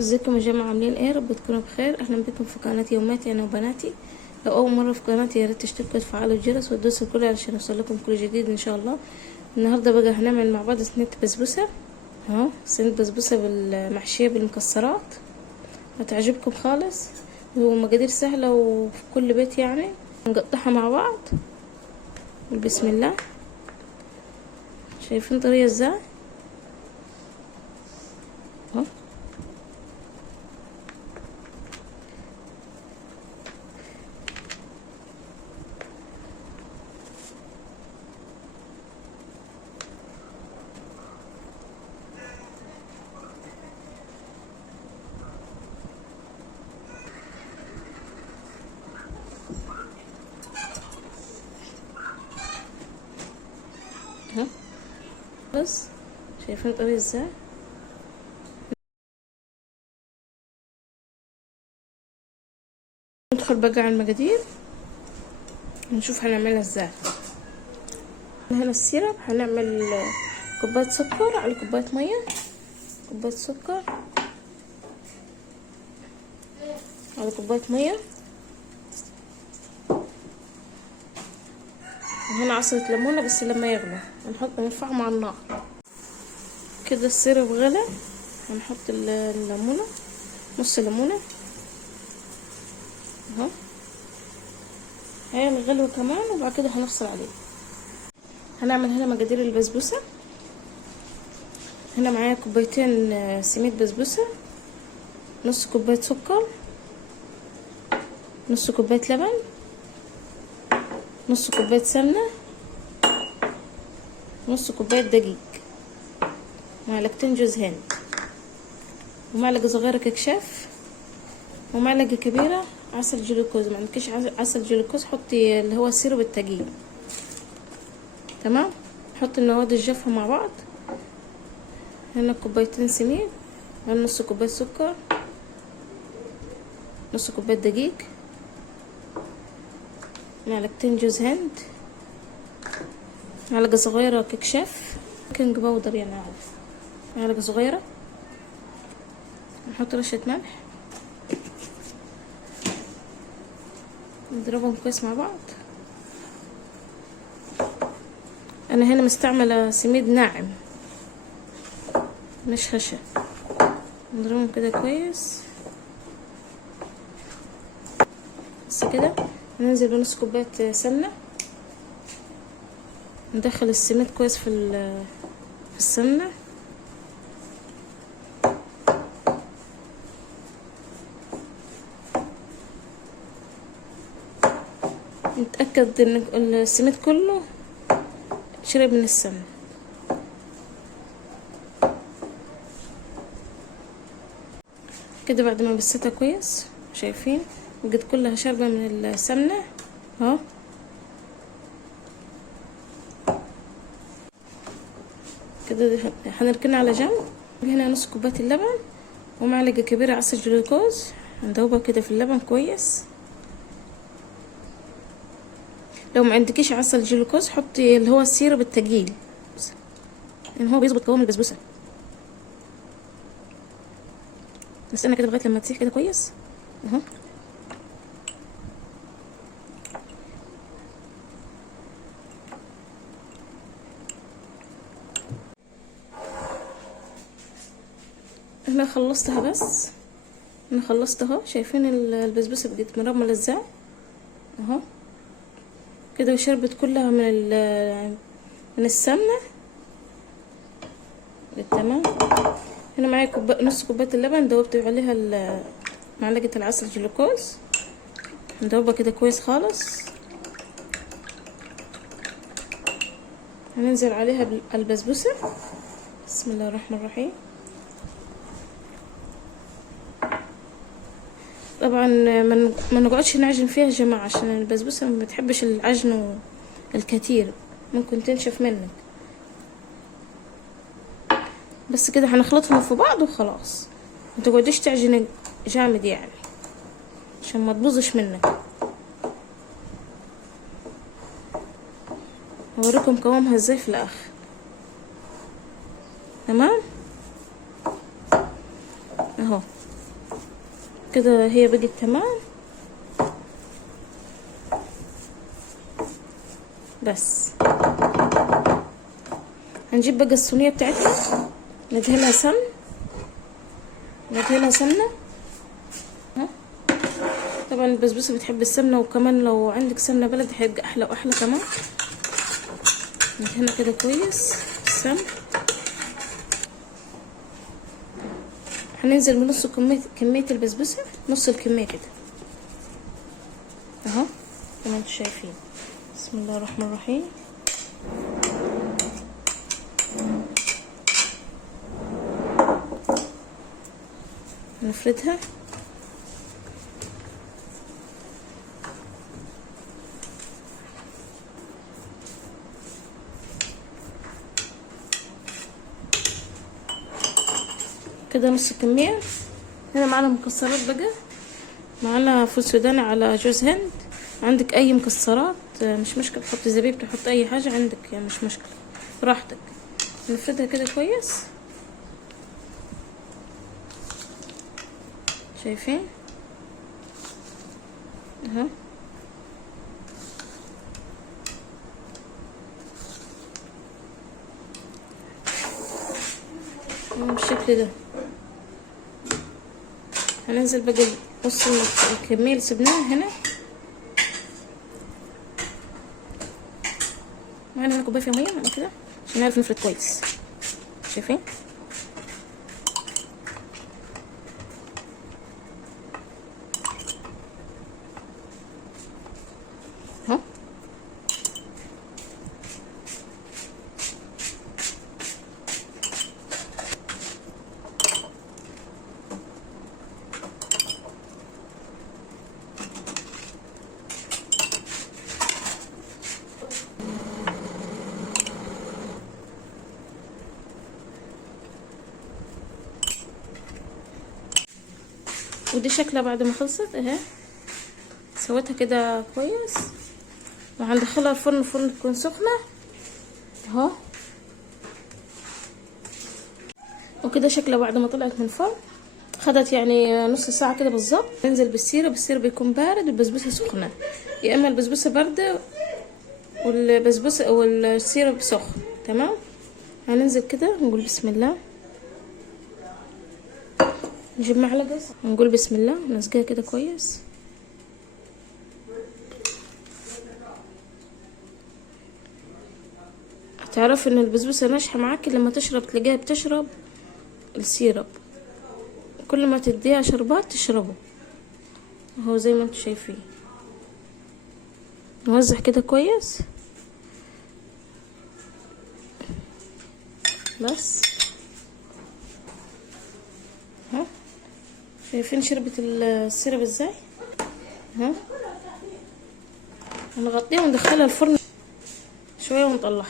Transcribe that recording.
ازيكم يا جماعه؟ عاملين ايه؟ رب تكونوا بخير. اهلا بكم في قناه يوماتي انا وبناتي. لو اول مره في قناتي يا ريت تشتركوا وتفعلوا الجرس وتدوسوا الكل علشان يوصلكم كل جديد ان شاء الله. النهارده بقى هنعمل مع بعض صينيه بسبوسه اهو، صينيه بسبوسه بالمحشيه بالمكسرات، هتعجبكم خالص ومقادير سهله وفي كل بيت يعني. نقطعها مع بعض بسم الله. شايفين طريقه ازاي اهو. اهو بس شايفين طريقه ازاي. ندخل بقى على المقادير ونشوف هنعملها ازاي. هنا السيرب هنعمل كوباية سكر على كوباية مية، كوباية سكر على كوباية مية، وهنا عصرة ليمونة بس لما يغلى نرفعهم على النار. كده السيرب غلى، هنحط الليمونة، نص ليمونة اهو، هيغلي غلوة كمان وبعد كده هنفصل عليه. هنعمل هنا مقادير البسبوسة. هنا معايا كوبايتين سميد بسبوسة، نص كوباية سكر، نص كوباية لبن، نص كوباية سمنة، نص كوباية دقيق، معلقتين جوز هند، ومعلقة صغيرة كشاف، ومعلقة كبيرة عسل جلوكوز. ما عندكش عسل جلوكوز حطي اللي هو السيرب التقيل. تمام، نحط النواد الجافة مع بعض. هنا كوبايتين سميد، هنا نص كوباية سكر، نص كوباية دقيق، معلقتين جوز هند، معلقة صغيرة كشاف بيكنج باودر يعني عارف، معلقة صغيرة. نحط رشة ملح، نضربهم كويس مع بعض. انا هنا مستعملة سميد ناعم مش هشة. نضربهم كده كويس بس كده. ننزل بنص كوباية سمنة، ندخل السميد كويس في السمنة. نتأكد ان السميد كله شرب من السمنة. كده بعد ما بستها كويس شايفين بقت كلها شاربة من السمنة اهو. كده هنركنها على جنب. هنا نص كوباية اللبن ومعلقة كبيرة عسل جلوكوز، ندوبها كده في اللبن كويس. لو ما عندكيش عسل جلوكوز حطي اللي هو السيرب التقيل، يعني هو بيظبط قوام البسبوسه. نستنى كده لغايه لما تسيح كده كويس اهو. انا خلصتها بس، انا خلصتها. شايفين البسبوسه بقت مرمله ازاي اهو كده، وشربت كلها من السمنه. تمام. هنا معايا نص كوبايه اللبن دوبت عليها معلقه العسل جلوكوز، ندوبها كده كويس خالص. هننزل عليها بالبسبوسه بسم الله الرحمن الرحيم. طبعا ما نقعدش نعجن فيها يا جماعه عشان البسبوسه ما بتحبش العجن الكتير، ممكن تنشف منك. بس كده هنخلطهم في بعض وخلاص، ما تقعديش تعجني جامد يعني عشان ما تبوظش منك. هوريكم قوامها ازاي في الاخر. تمام. اهو كده هي بقت تمام. بس هنجيب بقى الصينيه بتاعتنا ندهنها سمنه. طبعا البسبوسه بتحب السمنه، وكمان لو عندك سمنه بلدي هيبقى احلى واحلى كمان. ندهنها كده كويس بالسمن. هننزل بنص كميه البسبوسه، نص الكميه كده اهو زي ما انتم شايفين. بسم الله الرحمن الرحيم. نفردها كده نص الكمية. هنا معانا مكسرات بقى، معانا فول سوداني على جوز هند. عندك اي مكسرات مش مشكلة، تحط زبيب تحط اي حاجة عندك يعني مش مشكلة براحتك. نفردها كده كويس شايفين اهو بالشكل ده. هننزل بقى نص الكمية اللي سبناها هنا. معانا هنا كوباية فيها مية اهو كده عشان نعرف نفرد كويس. شايفين اهو ودي شكلها بعد ما خلصت اهي. سويتها كده كويس وهندخلها الفرن تكون سخنة اهو. وكده شكلها بعد ما طلعت من الفرن خدت يعني نص ساعة كده بالظبط. ننزل بالسيرب بيكون بارد والبسبوسة سخنة، يا اما البسبوسة باردة والبسبوسة والسيرب سخن. تمام. هننزل كده نقول بسم الله، نجيب معلقة ونقول بسم الله ونسقيها كده كويس. هتعرف ان البسبوسة ناشفة معاكي لما تشرب، تلاقيها بتشرب السيرب، كل ما تديها شربات تشربه اهو زي ما انتم شايفين. نوزع كده كويس بس ها. شايفين شربت السيرب ازاي؟ ها هنغطيها وندخلها الفرن شويه ونطلعها.